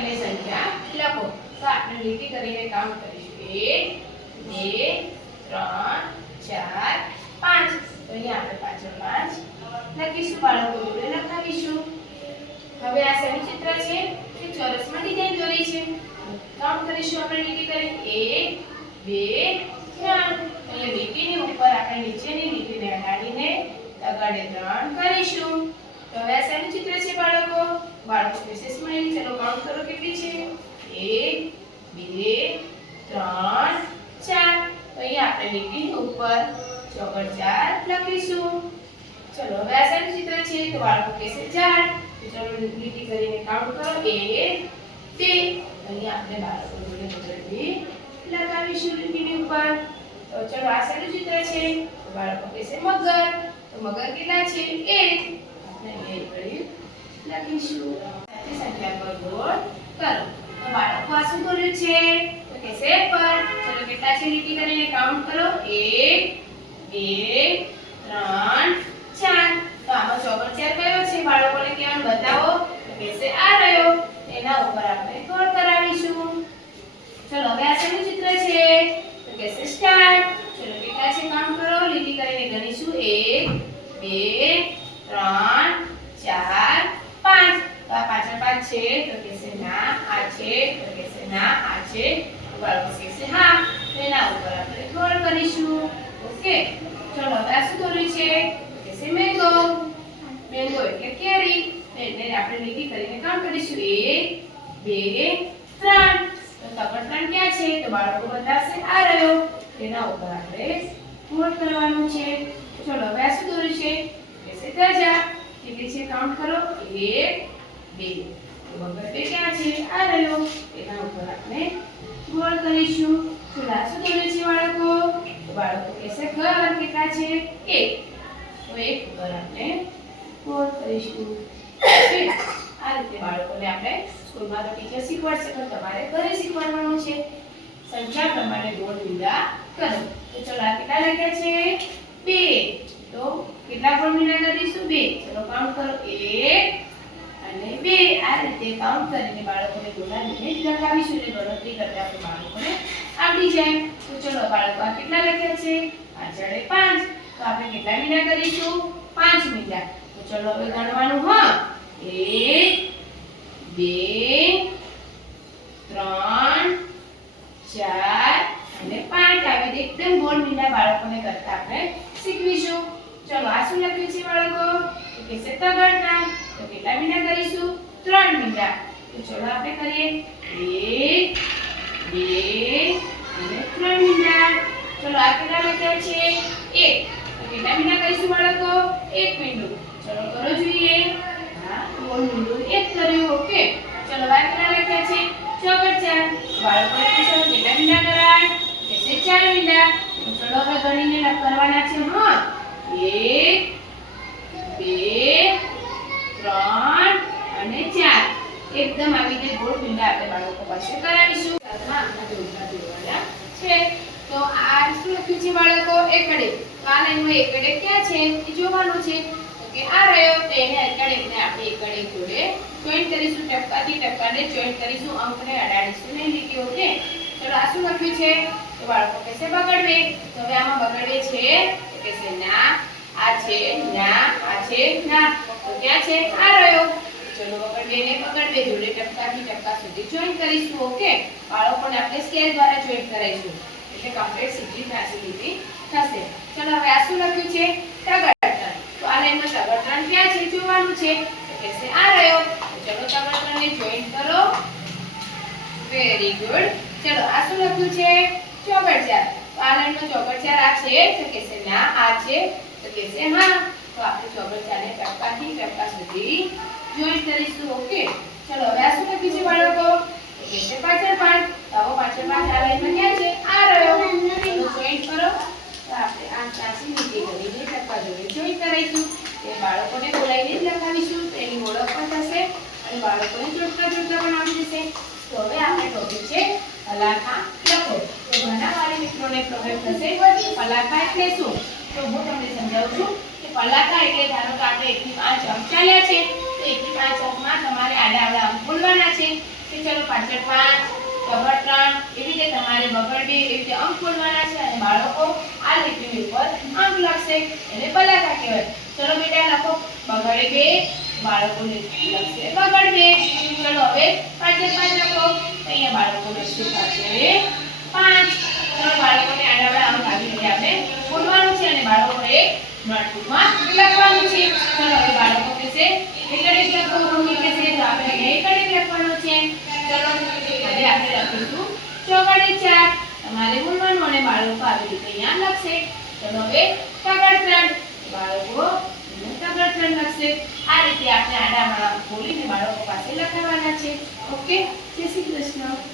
કરીને સંખ્યા લખો. તો આપણે લીટી કરીને કાઉન્ટ કરીશું 1 2 3 4 5. તો અહીંયા આપણે પાછળ 5 લખીશું, બાળકો જોડે લખાવીશું. હવે આ શેનું ચિત્ર છે? કે ચોરસમાં ડિઝાઇન દોરી છે. કાઉન્ટ કરીશું આપણે લીટી કરીને 1 2 3. એટલે લીટીની ઉપર આપણે નીચેની લીટીને હટાવીને તગડે 3 કરીશું. તો હવે આ શેનું ચિત્ર છે બાળકો? બાળકો વિશેષ સ્માઈલ. ચલો કાઉન્ટ કરો કેટલી છે? 1 2 3 4. તો અહીંયા આપણે લીટીની ઉપર ચોગડ 4 લખીશું. ચલો હવે આ શેનું ચિત્ર છે? તો બાળકો કહેશે 4. તો ચલો લીટી કરીને કાઉન્ટ કરો 1 2. અહીંયા આપણે બાળકો જોડે બગડવી લગાવીશું લીટીની ઉપર. તો ચલો આ શેનું ચિત્ર છે? તો બાળકો કહેશે મગર. તો મગર કેટલા છે? 1. આપણે અહીંયા લખીશું. સાથે સંખ્યા પર ગોળ કરો. તો બાળકો આ શું દોર્યું છે? તો કહેશે પર. ચલો કેટલા છે લીટી કરીને કાઉન્ટ કરો 1 2 3 4. તો આમાં ચોગડ 4 કયો છે? બાળકોને કેવાનું બતાવો. તો કહેશે આ રહ્યો. એના ઉપર આપણે ગોળ કરાવીશું. ચલો હવે આ શેનું ચિત્ર છે? તો કહેશે સ્ટાર. ચલો કેટલા છે કાઉન્ટ કરો. લીટી કરીને ગણીશું 1 2 3 4 5. તો આ પાછળ 5 છે. તો કહેશે ના આ છે. તો કહેશે ના આ છે. તો બાળકો કહેશે હા. તો એના ઉપર આપણે ગોળ કરીશું. ઓકે. ચલો હવે આ શું દોર્યું છે? તો કહેશે મેંગો. મેંગો એટલે કેરી. એટલે આપણે લીટી કરીને કાઉન્ટ કરીશું 1 2 3. તો તગડ 3 ક્યાં છે? તો બાળકો બતાવશે આ રહ્યો. તેના ઉપર આપણે ગોળ કરવાનું છે. ચલો હવે આ શું દોર્યું છે? કહેશે ધજા. કેટલી છે કાઉન્ટ કરો 1 2. તો બગડ 2 ક્યાં છે? આ રહ્યો. તેના ઉપર આપણે ગોળ કરીશું. ચલો આ શું દોર્યું છે બાળકો? તો બાળકો કહેશે ઘર. કેટલા છે? 1. તો 1 ઉપર આપણે ગોળ કરીશું. આ રીતે બાળકોને આપણે સ્કૂલમાં તો ટીચર શીખવાડશે, પણ તમારે ઘરે શીખવાડવાનું છે. સંખ્યા પ્રમાણે ગોળ મીંડા કરો. તો ચલો આ કેટલા લખ્યા છે? 2. તો કેટલા ગોળ મીંડા કરીશું? 2. ચલો કાઉન્ટ કરો 1 અને 2. આ રીતે કાઉન્ટ કરીને બાળકોને ગોળના યુનિટ લગાવીશું. એટલે ગણતરી કરતા આપણે બાળકોને આવડી જાય. તો ચલો બાળકો આ કેટલા લખ્યા છે? પાછળ 5. તો આપણે કેટલા મીંડા કરીશું? 5 મીંડા. તો ચલો હવે ગણવાનું. હા 1 2 3 4 અને 5. આવી રીતે એકદમ ગોળ મીંડા બાળકોને કરતા આપણે શીખવીશું. ચલો આ શું લખ્યું છે બાળકો? તો કહેશે તગડ 3. તો કેટલા મીંડા કરીશું? 3 મીંડા. તો ચલો આપણે કરીએ 1 2 અને 3 મીંડા. ચલો આ કેટલા લખ્યા છે? 1. તો કેટલા મીંડા કરીશું બાળકો? 1 મીંડું. ચલો કરો જોઈએ. હા ગોળ મીંડું 1 કર્યું. ઓકે. ચલો આ કેટલા લખ્યા છે? ચોગડ 4. બાળકોને પૂછો કેટલા મીંડા કરાય? કહેશે 4 મીંડા. તો ચલો હવે ગણીને કરવાના છે. હા 1 2 3 અને 4. એકદમ આવી રીતે ગોળ મીંડા આપણે બાળકો પાસે કરાવીશું. ચાલમાં આપણા જોડકા જોડવાના છે. તો આ શું લખ્યું છે બાળકો? એકડે. તો આ લાઈનમાં એકડે ક્યાં છે એ જોવાનું છે. કે આ રહ્યો. તો એને એકડેને આપણે એકડે જોડે જોઈન્ટ કરીશું. ટપકાથી ટપકાને જોઈન્ટ કરીશું. અંકને અડાડીશું ને લીટીઓ. ઓકે. ચલો આ શું લખ્યું છે? તો બાળકો કહેશે બગડવે. તો હવે આમાં બગડવે છે? તો કહેશે ના આ છે ના આ છે ના. તો ક્યાં છે? આ રહ્યો. ચલો બગડવેને બગડવે જોડે ટપકાથી ટપકા સુધી જોઈન્ટ કરીશું. ઓકે. બાળકોને આપણે સ્કેલ દ્વારા જોઈન્ટ કરાવીશું. એટલે કમ્પ્લીટ સીધી ફેસિલિટી થશે. ચલો હવે આ શું લખ્યું છે? તગડ 3. તો આ લાઈનમાં તગડ 3 ક્યાં છે જોવાનું છે. તો કહેશે આ રહ્યો. તો ચલો તગડ 3 ને જોઈન્ટ કરો. Very good. ચલો આ શું લખ્યું છે? ચોગડ 4. તો આ લાઈનમાં ચોગડ 4 આ છે. તો કહેશે ના આ છે. તો કહેશે હા. તો આપણે ચોગડ 4 ને ટપકાથી ટપકા સુધી જોઈન્ટ કરીશું. ઓકે. ચલો હવે આ શું લખ્યું છે બાળકો? તો કહેશે પાછળ 5. તો આવો પાછળ 5 આ લાઈનમાં ક્યાં છે? આ રહ્યો. તો જોઈન્ટ કરો. તો આપણે આ ચાસી નીચે કરીને ટપકા જોડે જોઈન્ટ કરાવીશું. એ બાળકોને બોલાવીને જ લખાવીશું. તો એની ઓળખ પણ થશે અને બાળકોને જોડકા જોડકા પણ આવડી જશે. તો હવે આપણે ટોપિક છે પલાખા લખો. તો ઘણા વાળી મિત્રોને પ્રોબ્લેમ થશે પલાખા એટલે શું? તો હું તમને સમજાવું છું કે પલાખા એટલે ધારો કે આપણે 1 થી 5 અંક ચાલ્યા છે. તો 1 થી 5 અંકમાં તમારે આડા આડા અંક બોલવાના છે. કે ચલો પાછળ 5 તગડ 3 એવી રીતે તમારે બગડ 2 એવી રીતે અંક બોલવાના છે અને બાળકો આ લીટીની ઉપર અંક લખશે એને બલાકા કહેવાય. ચલો બેટા લખો બગડ 2 બાળકો લખશે બગડ 2. ચલો હવે પાછળ 5 લખો અહીંયા બાળકો લખશે પાછળ 5. ચલો બાળકોને આડાવાળા અંક આવી રીતે આપણે બોલવાનું છે અને બાળકોએ નોટબુકમાં લખવાનું છે. ચલો હવે બાળકો કહેશે એકડે લખો મમ્મી કહેશે તો આપણે એકડે લખવાનું છે. ચલો હવે આપણે લખીશું ચોકડે 4. તમારે બોલવાનું અને બાળકો આવી રીતે અહીંયા લખશે. ચલો હવે તગડ 3 બાળકો તગડ 3 લખશે. આ રીતે આપણે આડાવાળા બોલીને બાળકો પાસે લખાવવાના છે. ઓકે, જય શ્રી કૃષ્ણ.